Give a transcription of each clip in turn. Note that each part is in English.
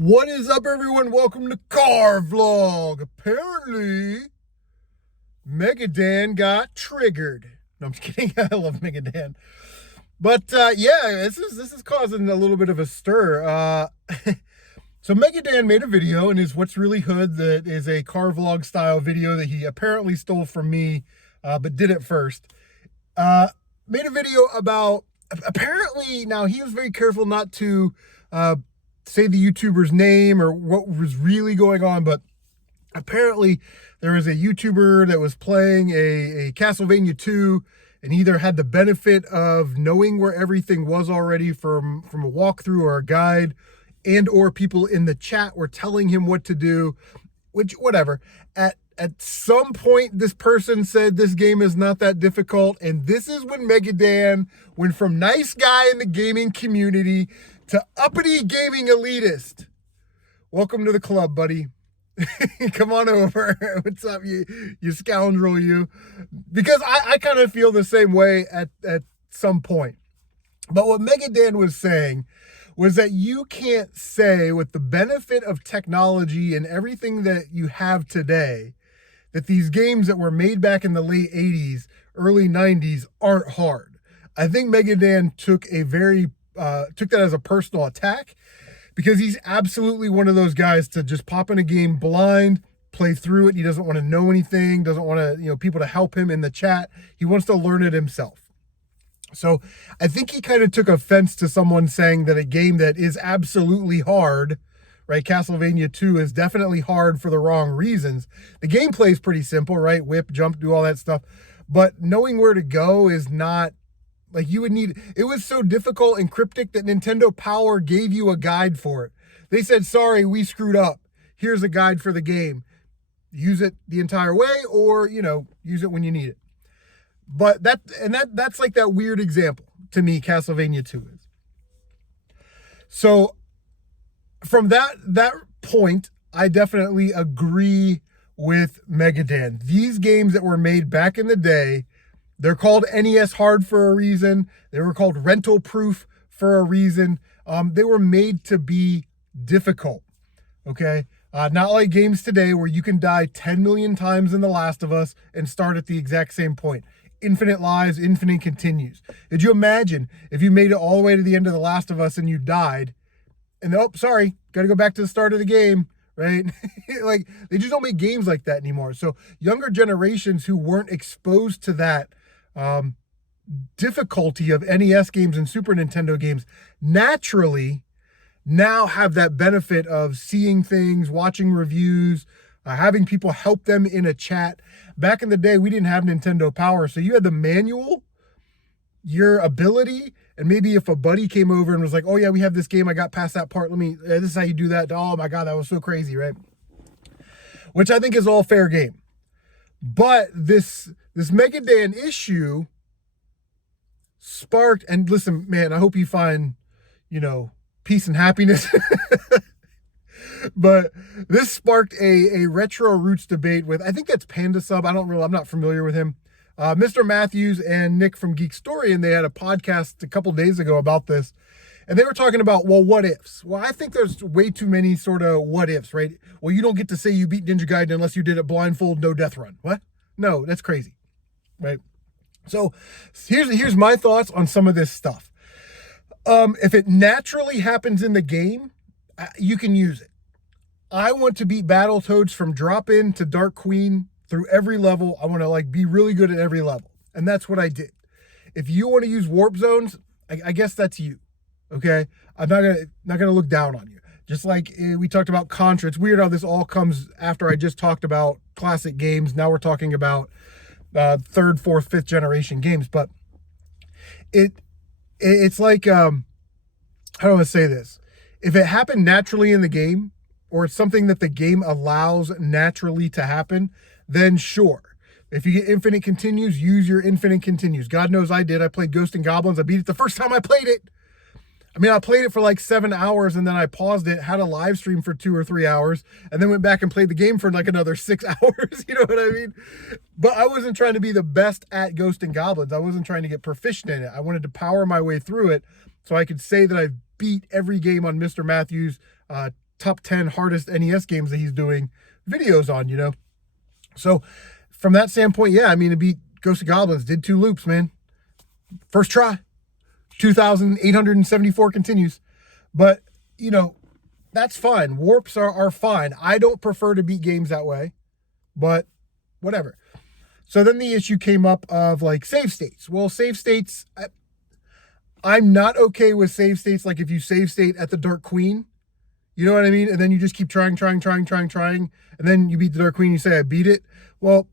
What is up, everyone? Welcome to Car Vlog. Apparently, Megadan got triggered. No, I'm just kidding. I love Megadan. But yeah, this is causing a little bit of a stir. So Megadan made a video in his What's Really Hood that is a car vlog style video that he apparently stole from me, but did it first. Made a video about, apparently, now he was very careful not to say the YouTuber's name or what was really going on, but apparently there was a YouTuber that was playing a Castlevania 2 and either had the benefit of knowing where everything was already from a walkthrough or a guide, and or people in the chat were telling him what to do, which, whatever. At some point, this person said this game is not that difficult, and this is when Megadan went from nice guy in the gaming community to uppity gaming elitist. Welcome to the club, buddy. Come on over. What's up, you scoundrel, you? Because I kind of feel the same way at some point. But what Megadan was saying was that you can't say, with the benefit of technology and everything that you have today, that these games that were made back in the late 80s, early 90s aren't hard. I think Megadan took that as a personal attack, because he's absolutely one of those guys to just pop in a game blind, play through it. He doesn't want to know anything, doesn't want to, people to help him in the chat. He wants to learn it himself. So I think he kind of took offense to someone saying that a game that is absolutely hard, right? Castlevania 2 is definitely hard for the wrong reasons. The gameplay is pretty simple, right? Whip, jump, do all that stuff. But knowing where to go is not, like, you would need, it was so difficult and cryptic that Nintendo Power gave you a guide for it. They said, sorry, we screwed up. Here's a guide for the game. Use it the entire way, or, use it when you need it. But that's like that weird example to me, Castlevania 2 is. So from that point, I definitely agree with Megadan. These games that were made back in the day, they're called NES Hard for a reason. They were called rental proof for a reason. They were made to be difficult, okay? Not like games today where you can die 10 million times in The Last of Us and start at the exact same point. Infinite lives, infinite continues. Did you imagine if you made it all the way to the end of The Last of Us and you died, and oh, sorry, got to go back to the start of the game, right? Like, they just don't make games like that anymore. So younger generations who weren't exposed to that difficulty of NES games and Super Nintendo games naturally now have that benefit of seeing things, watching reviews, having people help them in a chat. Back in the day, we didn't have Nintendo Power, so you had the manual, your ability, and maybe if a buddy came over and was like, oh yeah, we have this game, I got past that part, this is how you do that. Oh my God, that was so crazy, right? Which I think is all fair game. But this Megadan issue sparked, and listen, man, I hope you find, peace and happiness. But this sparked a retro roots debate with, I think that's Panda Sub. I'm not familiar with him. Mr. Matthews and Nick from Geek Story, and they had a podcast a couple days ago about this. And they were talking about, well, what ifs? Well, I think there's way too many sort of what ifs, right? Well, you don't get to say you beat Ninja Gaiden unless you did it blindfold, no death run. What? No, that's crazy, right? So here's my thoughts on some of this stuff. If it naturally happens in the game, you can use it. I want to beat Battletoads from drop-in to Dark Queen through every level. I want to be really good at every level. And that's what I did. If you want to use warp zones, I guess that's you. Okay? I'm not gonna look down on you. Just like we talked about Contra. It's weird how this all comes after I just talked about classic games. Now we're talking about third, fourth, fifth generation games. But it's like, how do I want to say this? If it happened naturally in the game, or it's something that the game allows naturally to happen, then sure. If you get infinite continues, use your infinite continues. God knows I did. I played Ghost and Goblins. I beat it the first time I played it. I played it for like 7 hours, and then I paused it, had a live stream for 2 or 3 hours, and then went back and played the game for like another 6 hours. You know what I mean? But I wasn't trying to be the best at Ghost and Goblins. I wasn't trying to get proficient in it. I wanted to power my way through it so I could say that I've beat every game on Mr. Matthews' top 10 hardest NES games that he's doing videos on, you know? So from that standpoint, yeah, I mean, to beat Ghost of Goblins, did 2 loops, man. First try. 2,874 continues. But, you know, that's fine. Warps are fine. I don't prefer to beat games that way, but whatever. So then the issue came up of like save states. Well, save states, I'm not okay with save states. Like if you save state at the Dark Queen, you know what I mean? And then you just keep trying. And then you beat the Dark Queen, you say, I beat it. Well,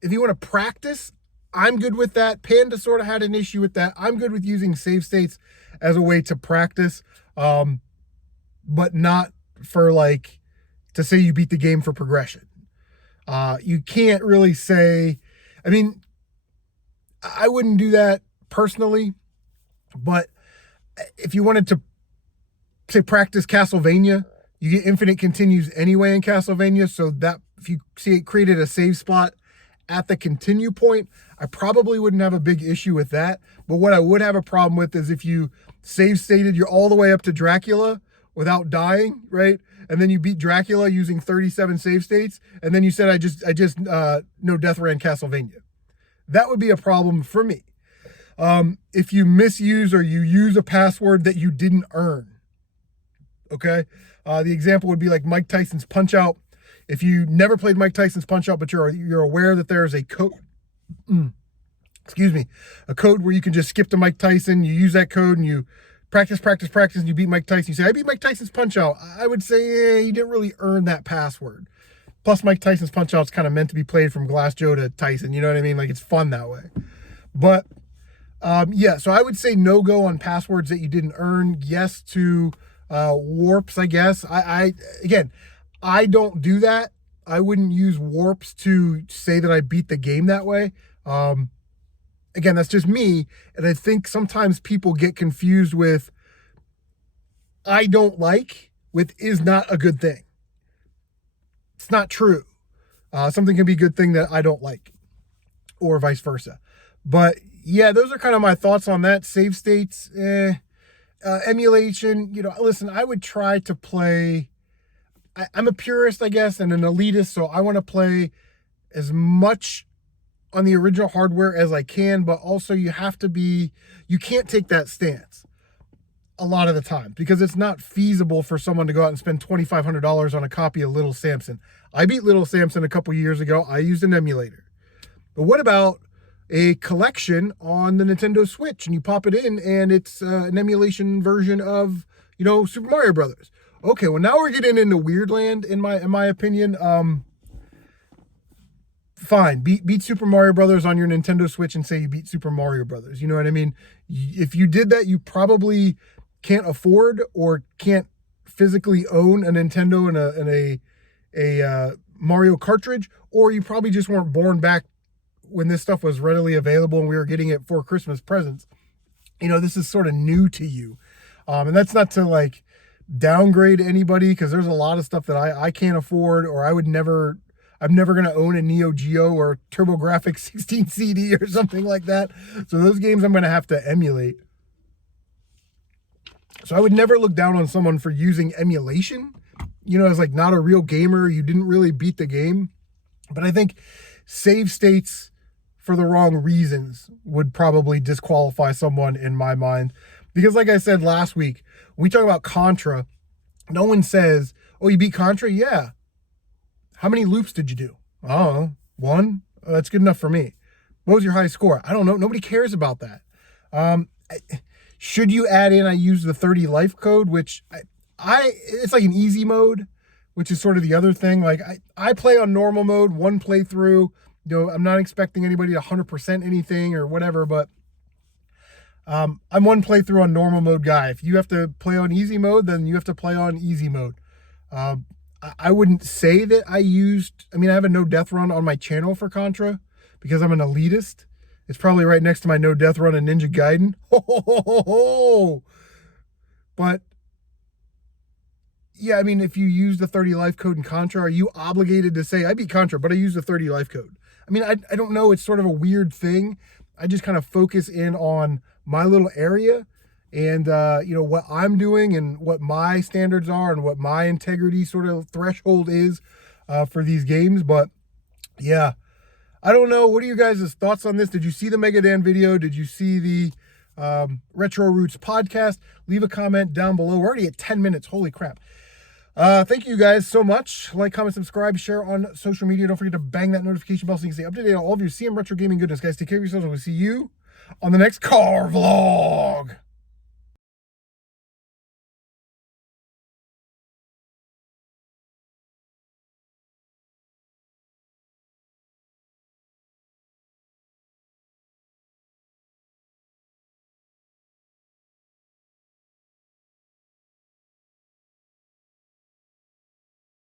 if you want to practice, I'm good with that. Panda sort of had an issue with that. I'm good with using save states as a way to practice, but not for like, to say you beat the game for progression. You can't really say, I mean, I wouldn't do that personally, but if you wanted to say practice Castlevania, you get infinite continues anyway in Castlevania. So that if you see it created a save spot at the continue point, I probably wouldn't have a big issue with that. But what I would have a problem with is if you save stated, you're all the way up to Dracula without dying, right? And then you beat Dracula using 37 save states. And then you said, I just no death ran Castlevania. That would be a problem for me. If you misuse or you use a password that you didn't earn, okay? The example would be like Mike Tyson's Punch-Out. If you never played Mike Tyson's Punch-Out, but you're aware that there's a code, a code where you can just skip to Mike Tyson, you use that code and you practice, and you beat Mike Tyson. You say, I beat Mike Tyson's Punch-Out. I would say, you didn't really earn that password. Plus, Mike Tyson's Punch-Out is kind of meant to be played from Glass Joe to Tyson. You know what I mean? Like, it's fun that way. But, yeah, so I would say no-go on passwords that you didn't earn. Yes to warps, I guess. Again, I don't do that. I wouldn't use warps to say that I beat the game that way. Again, that's just me. And I think sometimes people get confused with I don't like with is not a good thing. It's not true. Something can be a good thing that I don't like, or vice versa. But yeah, those are kind of my thoughts on that. Save states, emulation, you know, listen, I would try to play, I'm a purist, I guess, and an elitist, so I want to play as much on the original hardware as I can, but also you can't take that stance a lot of the time because it's not feasible for someone to go out and spend $2,500 on a copy of Little Samson. I beat Little Samson a couple years ago. I used an emulator. But what about a collection on the Nintendo Switch and you pop it in and it's an emulation version of, you know, Super Mario Brothers? Okay, well now we're getting into weird land in my opinion. Fine, beat Super Mario Brothers on your Nintendo Switch and say you beat Super Mario Brothers. You know what I mean? If you did that, you probably can't afford or can't physically own a Nintendo and a Mario cartridge, or you probably just weren't born back when this stuff was readily available and we were getting it for Christmas presents. You know, this is sort of new to you. And that's not to like downgrade anybody, because there's a lot of stuff that I can't afford, or I'm never going to own a Neo Geo or TurboGrafx 16 CD or something like that. So those games I'm going to have to emulate. So I would never look down on someone for using emulation, you know, as like not a real gamer. You didn't really beat the game. But I think save states for the wrong reasons would probably disqualify someone in my mind. Because like I said last week, when we talk about Contra, no one says, oh, you beat Contra? Yeah. How many loops did you do? Oh, 1? Oh, that's good enough for me. What was your highest score? I don't know. Nobody cares about that. Should you add in, I use the 30 life code, which it's like an easy mode, which is sort of the other thing. Like I play on normal mode, 1 playthrough. You know, I'm not expecting anybody to 100% anything or whatever, but I'm 1 playthrough on normal mode guy. If you have to play on easy mode, then you have to play on easy mode. I wouldn't say that I have a no death run on my channel for Contra because I'm an elitist. It's probably right next to my no death run in Ninja Gaiden. But yeah, I mean, if you use the 30 life code in Contra, are you obligated to say, I beat Contra, but I use the 30 life code? I mean, I don't know. It's sort of a weird thing. I just kind of focus in on my little area. and you know, what I'm doing and what my standards are and what my integrity sort of threshold is for these games. But yeah, I don't know. What are you guys' thoughts on this? Did you see the Megadan video? Did you see the Retro Roots podcast? Leave a comment down below. We're already at 10 minutes. Holy crap. Thank you guys so much. Like, comment, subscribe, share on social media. Don't forget to bang that notification bell so you can stay updated on all of your CM Retro Gaming goodness. Guys, take care of yourselves. We'll see you on the next car vlog.